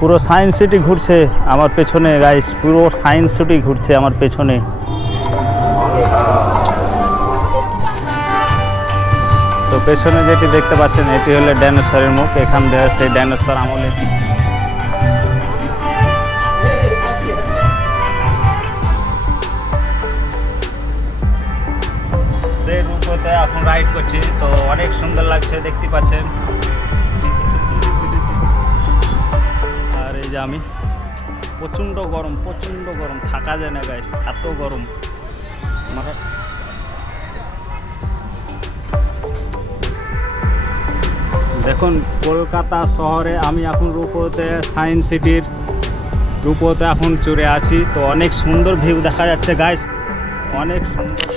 পুরো science city ঘুরছে আমার পেছনে গাইস পুরো সায়েন্স সিটি ঘুরছে আমার পেছনে। তো পেছনে যেটি দেখতে পাচ্ছেন, এটি হলো ডাইনোসরের মুখ, এখান থেকে সেই ডাইনোসর আমলে সেই এখন রাইড করছি, তো অনেক সুন্দর লাগছে, দেখতে পাচ্ছেন। যে আমি। প্রচণ্ড গরম প্রচণ্ড গরম। থাকা যায় না গাইস এত গরম। মানে দেখুন, কলকাতা শহরে আমি এখন রূপতে সায়েন্স সিটির রূপতে এখন চড়ে আছি। তো অনেক সুন্দর ভিউ দেখা যাচ্ছে গাইস অনেক সুন্দর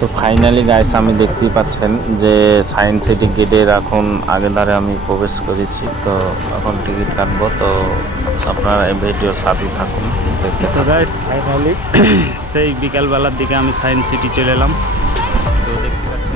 তো ফাইনালি গাইস আমি দেখতেই পাচ্ছেন যে সায়েন্স সিটি গেটের এখন আগে ধারে আমি প্রবেশ করেছি। তো এখন টিকিট কাটবো। তো আপনারা এই ভিডিও সাথে থাকুন। দেখতে তো গাইস ফাইনালি সেই বিকালবেলার দিকে আমি সায়েন্স সিটি চলে এলাম। তো দেখতে পাচ্ছেন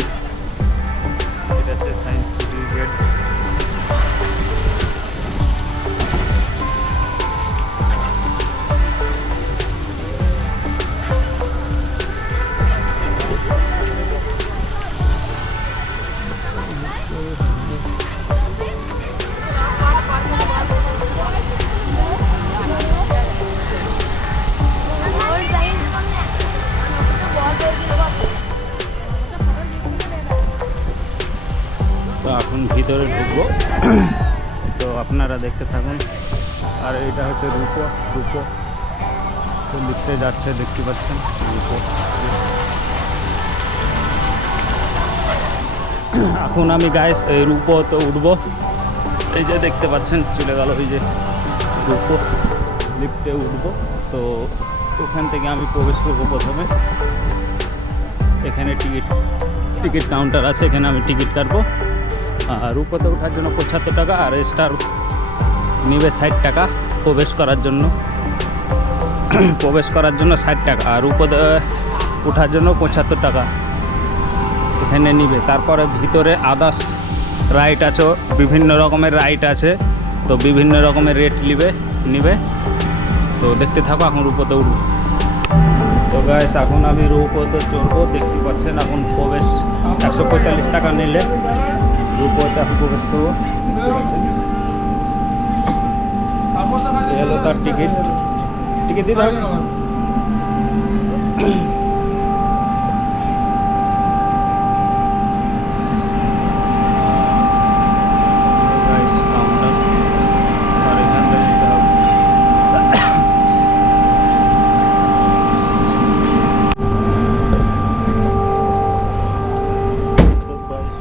দেখতে থাকুন। আর এটা হচ্ছে রূপো রূপো। তো লিখতে যাচ্ছে, দেখতে পাচ্ছেন, রূপো। এখন আমি গাইস এই রূপোতে উঠবো। এই যে দেখতে পাচ্ছেন, চলে গেল ওই যে রূপো। লিফটে উঠবো। তো ওখান থেকে আমি প্রবেশ করব প্রথমে। এখানে টিকিট টিকিট কাউন্টার আছে, এখানে আমি টিকিট কাটবো। আর উপরে ওঠার জন্য পঁচাত্তর টাকা আর স্টার নিবে ষাট টাকা প্রবেশ করার জন্য। প্রবেশ করার জন্য ষাট টাকা আর উপরে ওঠার জন্য পঁচাত্তর টাকা এখানে নিবে। তারপরে ভিতরে আদার্স রাইট আছে, বিভিন্ন রকমের রাইট আছে, তো বিভিন্ন রকমের রেট নিবে নিবে। তো দেখতে থাকো এখন রূপতে উঠবো। তো গাইস এখন আমি রূপতে চড়বো, দেখতে পাচ্ছেন এখন প্রবেশ। একশো পঁয়তাল্লিশ টাকা নিলে রূপতে এখন প্রবেশ করব। দেখতে পাচ্ছেন? হলো তার টিকিট টিকিট দিতে হবে Guys, counter। আর এখান থেকে নিতে হবে। তো guys,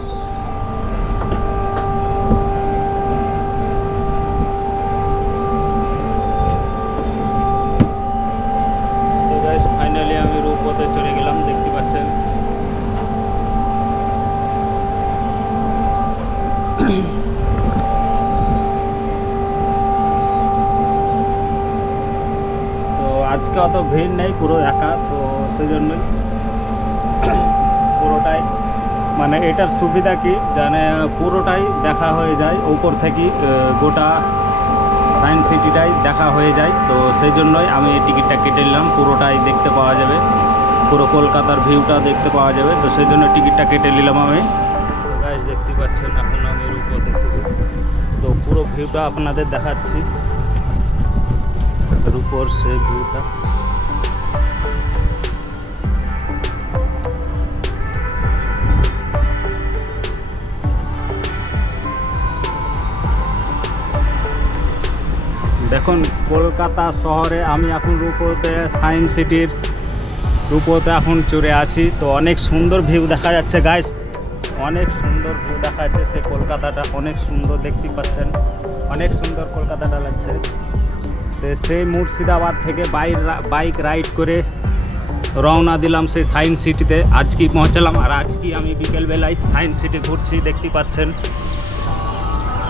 তো গাইস ফাইনালি আমি রূপপথে চলে গেলাম দেখতে পাচ্ছেন তো আজকে অত ভিড় নেই, পুরো একা, তো সেই জন্যই পুরোটাই মানে এটার সুবিধা কি? জানে, পুরোটাই দেখা হয়ে যায় উপর থেকে গোটা সায়েন্স সিটিটাই দেখা হয়ে যায়। তো সেই জন্যই আমি টিকিটটা কেটে নিলাম, পুরোটাই দেখতে পাওয়া যাবে। পুরো কলকাতার ভিউটা দেখতে পাওয়া যাবে, তো সেই জন্য টিকিটটা কেটে নিলাম আমি। দেখতে পাচ্ছেন, এখন আমি রূপতে থেকে তো পুরো ভিউটা আপনাদের দেখাচ্ছি। রূপর সেই ভিউটা দেখুন, কলকাতা শহরে আমি এখন রূপতে সায়েন্স সিটির রূপতে এখন চড়ে আছি। তো অনেক সুন্দর ভিউ দেখা যাচ্ছে গাইস অনেক সুন্দর ভিউ দেখা যাচ্ছে সে কলকাতাটা। অনেক সুন্দর দেখতে পাচ্ছেন। অনেক সুন্দর কলকাতাটা লাগছে। তো সেই মুর্শিদাবাদ থেকে বাইক বাইক রাইড করে রওনা দিলাম সেই সায়েন্স সিটিতে। আজকেই পৌঁছালাম? আর আজকেই আমি বিকেলবেলায় সায়েন্স সিটি ঘুরছি দেখতে পাচ্ছেন?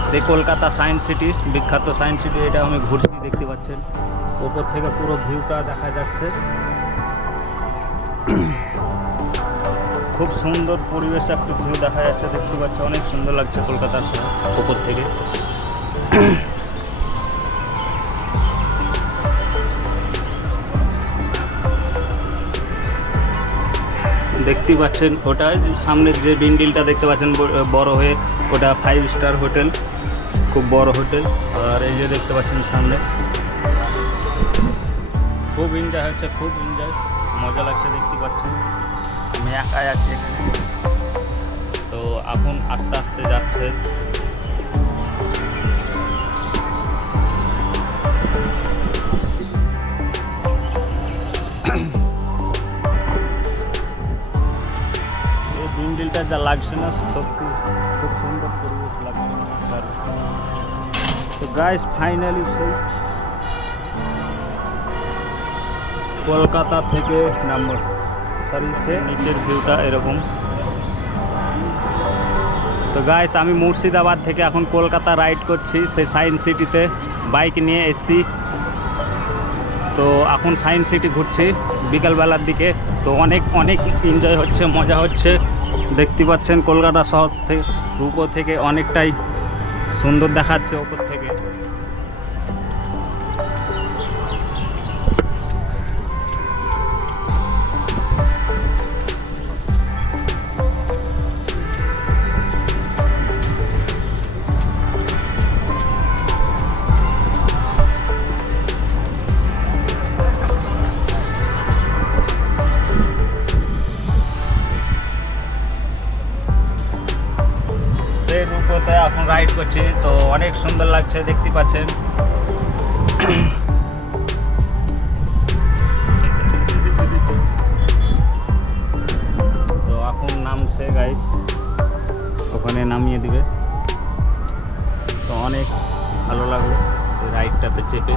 সেই কলকাতা সায়েন্স সিটি, বিখ্যাত সায়েন্স সিটি, এটা আমি ঘুরছি দেখতে পাচ্ছেন। ওপর থেকে পুরো ভিউটা দেখা যাচ্ছে। খুব সুন্দর পরিবেশ, একটা ভিউ দেখা যাচ্ছে, দেখতে পাচ্ছি অনেক সুন্দর লাগছে কলকাতার ওপর থেকে। দেখতে পাচ্ছেন ওটা, সামনের যে বিন্ডিলটা দেখতে পাচ্ছেন বড় হয়ে, ওটা ফাইভ স্টার হোটেল, খুব বড় হোটেল। আর এই যে দেখতে পাচ্ছেন সামনে, খুব এনজয় হচ্ছে, খুব এনজয় মজা লাগছে দেখতে পাচ্ছেন। আমি একাই আছি এখানে। তো এখন আস্তে আস্তে যাচ্ছে। বিন্ডিলটা যা লাগছে না, সত্যি খুব সুন্দর পরিবেশ লাগছে। তো গাইস ফাইনালি সেই কলকাতা থেকে নাম্বার সরি সে নিচের ভিউটা এরকম। তো গাইস আমি মুর্শিদাবাদ থেকে এখন কলকাতা রাইড করছি, সেই সায়েন্স সিটিতে বাইক নিয়ে এসছি। তো এখন সায়েন্স সিটি ঘুরছি, বিকালবেলার দিকে। তো অনেক অনেক এনজয় হচ্ছে, মজা হচ্ছে। দেখতে পাচ্ছেন কলকাতা শহর থেকে উপর থেকে অনেকটাই সুন্দর দেখাচ্ছে ওপর থেকে। রাইড করছি, তো অনেক সুন্দর লাগছে, দেখতে পাচ্ছেন। তো এখন নামছে গাইস ওখানে নামিয়ে দিবে। তো অনেক ভালো লাগল রাইডটাতে চেপে।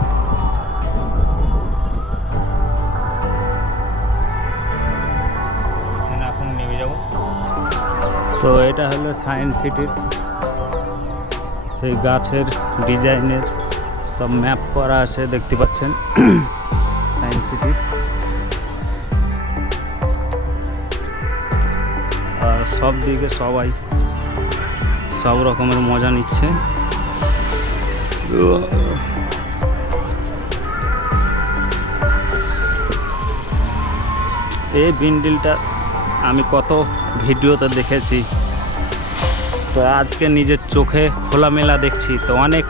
তো এটা হলো সায়েন্স সিটির সেই গাছের ডিজাইনের সব ম্যাপ করা আছে, দেখতে পাচ্ছেন। সায়েন্স সিটির আর সব দিকে সবাই সব রকমের মজা নিচ্ছে। এই বিন্ডিলটা আমি কত ভিডিওতে দেখেছি। তো আজকে নিজের চোখে খোলামেলা দেখছি, তো অনেক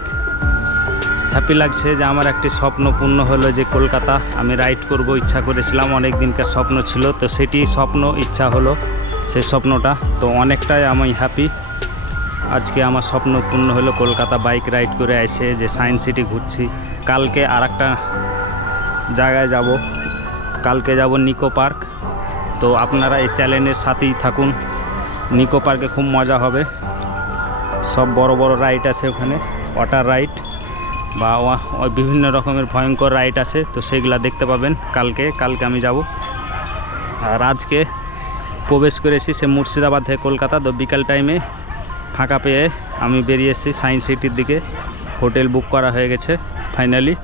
হ্যাপি লাগছে যে আমার একটি স্বপ্ন পূর্ণ হলো যে কলকাতা। আমি রাইড করব, ইচ্ছা করেছিলাম, অনেক দিনকার স্বপ্ন ছিল, তো সেটি স্বপ্ন, ইচ্ছা হলো সেই স্বপ্নটা। তো অনেকটাই আমি হ্যাপি আজকে আমার স্বপ্ন পূর্ণ হলো কলকাতা বাইক রাইড করে এসে যে সায়েন্স সিটি ঘুরছি। কালকে আর একটা জায়গায় যাব। কালকে যাব নিকো পার্ক তো আপনারা এই চ্যানেলের সাথেই থাকুন। নিকো পার্কে খুব মজা হবে। সব বড় বড় রাইড আছে ওখানে, ওয়াটার রাইড বা বিভিন্ন রকমের ভয়ঙ্কর রাইড আছে, তো সেগুলো দেখতে পাবেন কালকে কালকে আমি যাব। আর আজকে প্রবেশ করেছি সে মুর্শিদাবাদ থেকে কলকাতা, তো বিকাল টাইমে ফাঁকা পেয়ে আমি বেরিয়ে এসেছি সায়েন্স সিটির দিকে। হোটেল বুক করা হয়ে গেছে ফাইনালি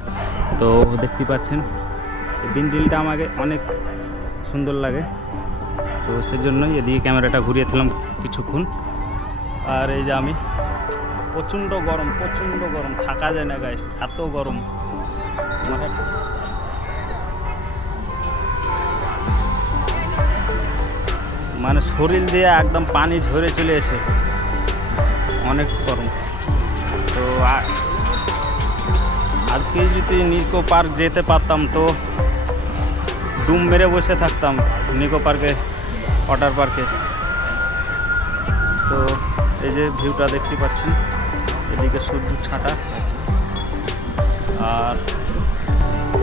তো দেখতে পাচ্ছেন বিন্ডিলটা আমাকে অনেক সুন্দর লাগে। তো সেজন্যই এদিকে ক্যামেরাটা ঘুরিয়েছিলাম কিছুক্ষণ। আর এই যে আমি, প্রচণ্ড গরম প্রচণ্ড গরম, থাকা যায় না গাইস এত গরম। মানে মানে শরীর দিয়ে একদম পানি ঝরে চলে এসে অনেক গরম। তো আজকে যদি নিকো পার্ক যেতে পারতাম তো ডুম মেরে বসে থাকতাম নিকো পার্কে, ওয়াটার পার্কে। তো এই যে ভিউটা দেখতে পাচ্ছেন, এদিকে সূর্য ছাটা আর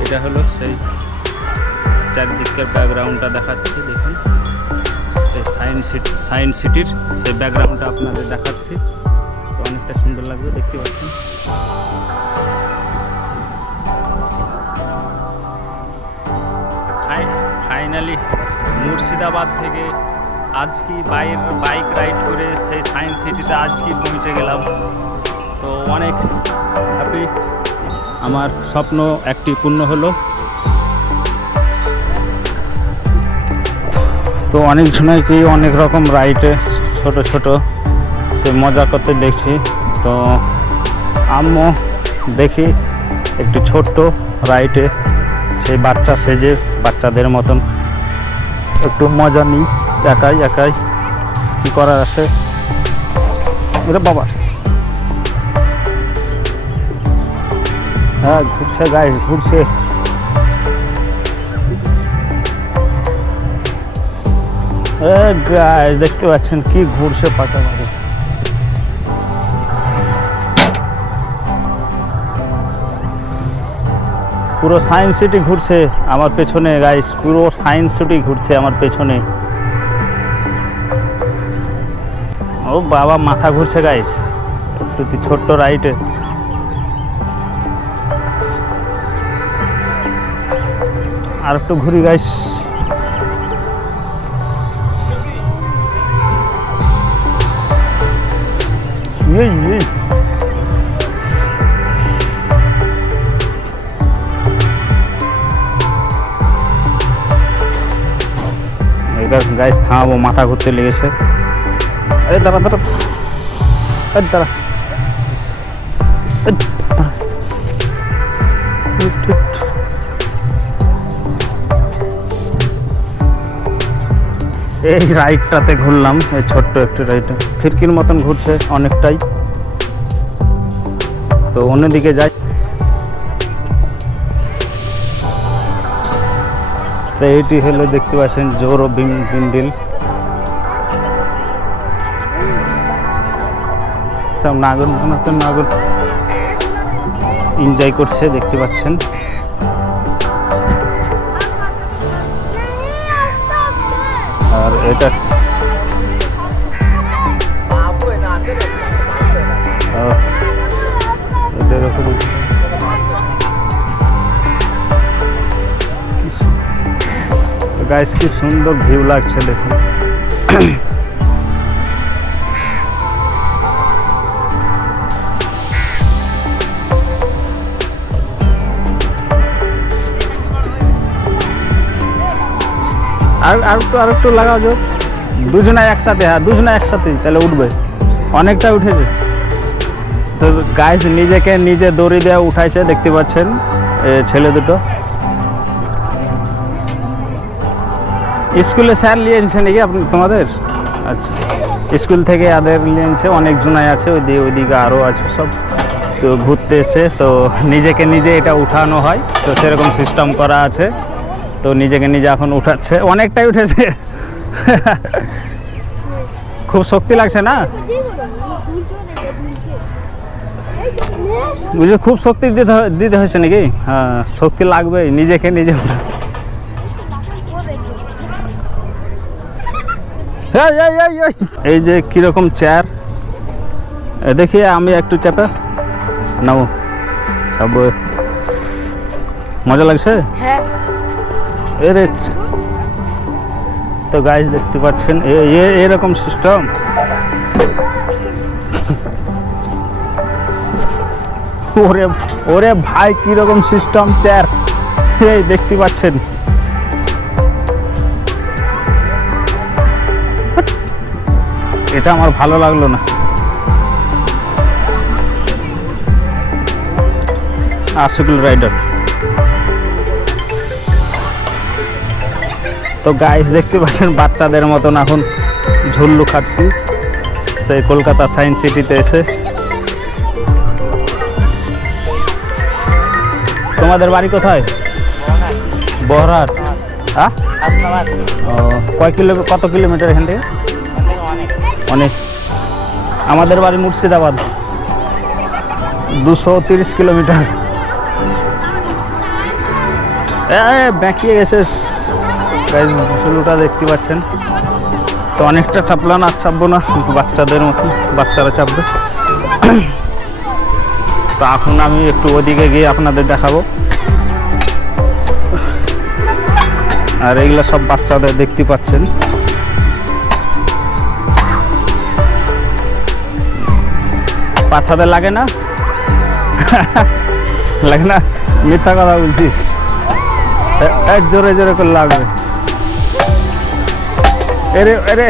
এটা হলো সেই চারিদিকের ব্যাকগ্রাউন্ডটা দেখাচ্ছি, দেখুন। সেই সায়েন্স সিটি সায়েন্স সিটির সেই ব্যাকগ্রাউন্ডটা আপনাদের দেখাচ্ছি। তো অনেকটা সুন্দর লাগবে, দেখতে পাচ্ছেন। ফাইনালি মুর্শিদাবাদ থেকে আজকে বাইর বাইক রাইড করে সেই সায়েন্স সিটিতে আজকে পৌঁছে গেলাম? তো অনেক হ্যাপি আমার স্বপ্ন একটি পূর্ণ হলো। তো অনেক জনকেই অনেক রকম রাইডে ছোট ছোট সে মজা করতে দেখছি। তো আমিও দেখি একটু ছোট্ট রাইডে সেই বাচ্চা সেজে বাচ্চাদের মতন। একটু মজা নিই। একাই একাই। কি করার আছে? বাবা হ্যাঁ ঘুরছে গায়ে ঘুরছে। দেখতে পাচ্ছেন কি ঘুরছে পাকা পুরো সায়েন্স সিটি ঘুরছে আমার পেছনে গাইস পুরো সায়েন্স সিটি ঘুরছে আমার পেছনে। ও বাবা মাথা ঘুরছে গাইস একটু ছোট্ট রাইটে আর একটু ঘুরি গাইস গাইস থামাবো, মাথা ঘুরতে লেগেছে। আরে দাঁড়া দাঁড়া। এই, দাঁড়া। এই রাইডটাতে ঘুরলাম এই ছোট্ট একটু রাইডে। ফিরকির মতন ঘুরছে অনেকটাই। তো অন্যদিকে যাই। তো এইটি হলো দেখতে পাচ্ছেন জোর বিম বিন্ডিল সব নাগর তো নাগর এনজয় করছে, দেখতে পাচ্ছেন। আর এটা গাইস কি সুন্দর ভিউ লাগছে দেখুন। আর আর একটু আর একটু লাগাও জোর। দুজনা একসাথে হ্যাঁ দুজনা একসাথে তাহলে উঠবে। অনেকটা উঠেছে। তো গাইস নিজেকে নিজে দড়ি দেওয়া উঠাইছে, দেখতে পাচ্ছেন ছেলে দুটো। স্কুলে স্যার নিয়ে এনেছে নাকি তোমাদের? আচ্ছা। স্কুল থেকে আদের নিয়ে এনেছে, অনেক জনাই আছে, ওই দিকে ওইদিকে আরও আছে সব। তো ঘুরতে এসে, তো নিজেকে নিজে এটা উঠানো হয়। তো সেরকম সিস্টেম করা আছে। তো নিজেকে নিজে এখন উঠাচ্ছে। অনেকটাই উঠেছে। খুব শক্তি লাগছে না? বুঝে খুব শক্তি দিতে দিতে হয়েছে নাকি? হ্যাঁ শক্তি লাগবে নিজেকে নিজে। এই যে কীরকম চেয়ার দেখি আমি একটু চেপে নাও সব মজা লাগছে? হ্যাঁ। এরে তো গাইজ দেখতে পাচ্ছেন এরকম সিস্টেম ওরে ওরে ভাই, কীরকম সিস্টেম চেয়ার এই দেখতে পাচ্ছেন। এটা আমার ভালো লাগল না। আশুকুল রাইডার তো গাইস দেখতে পাচ্ছেন বাচ্চাদের মতন এখন ঝুল্লু খাটছি। সেই কলকাতা সায়েন্স সিটিতে এসে। তোমাদের বাড়ি কোথায়? বহরাট হ্যাঁ? কয় কিলো, কত কিলোমিটার এখান থেকে? অনেক। আমাদের বাড়ি মুর্শিদাবাদ। দুশো তিরিশ কিলোমিটার। এ, ব্যাঁকিয়ে গেছে। গাইজ শুরুটা দেখতে পাচ্ছেন। তো অনেকটা চাপলাম আর চাপবো না, কিন্তু বাচ্চাদের মতো বাচ্চারা চাপবে। তো এখন আমি একটু ওদিকে গিয়ে আপনাদের দেখাবো। আর এগুলো সব বাচ্চাদের দেখতে পাচ্ছেন। বাচ্চাদের লাগে না? লাগে না? মিথ্যা কথা বলছিস। জোরে জোরে করে লাগবে। এরে এরে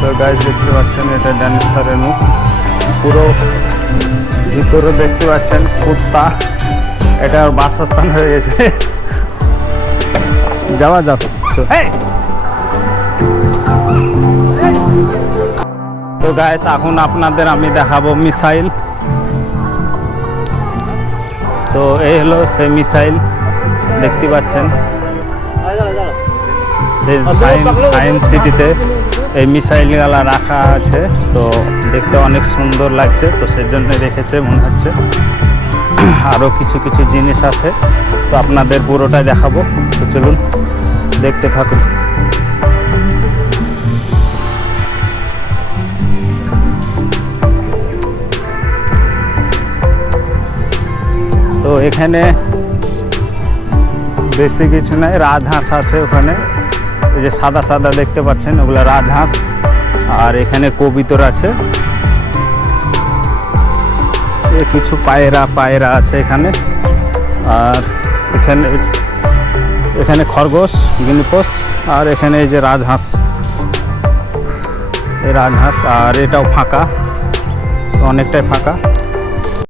তো গাছ দেখতে পাচ্ছেন এটা ড্যানিসারের মুখ। পুরো ভিতরে দেখতে পাচ্ছেন কুত্তা। এটা বাসস্থান হয়ে গেছে। যাওয়া যাও আসো তো গাইস এখন আপনাদের আমি দেখাবো মিসাইল। তো এই হলো সেই মিসাইল দেখতে পাচ্ছেন। সায়েন্স সায়েন্স সিটিতে এই মিসাইলগুলা রাখা আছে। তো দেখতে অনেক সুন্দর লাগছে, তো সেই জন্য রেখেছে মনে হচ্ছে। আরও কিছু কিছু জিনিস আছে, তো আপনাদের পুরোটাই দেখাবো। তো চলুন, দেখতে থাকুন। তো এখানে বেশি কিছু নাই, রাজহাঁস আছে ওখানে। এই যে সাদা সাদা দেখতে পাচ্ছেন, ওগুলো রাজহাঁস। আর এখানে কবিতর আছে। কিছু পায়রা পায়রা আছে এখানে। আর এখানে এখানে খরগোশ, গিনিপোস, আর এখানে এই যে রাজহাঁস। এই রাজহাঁস, আর এটাও ফাঁকা। অনেকটাই ফাঁকা।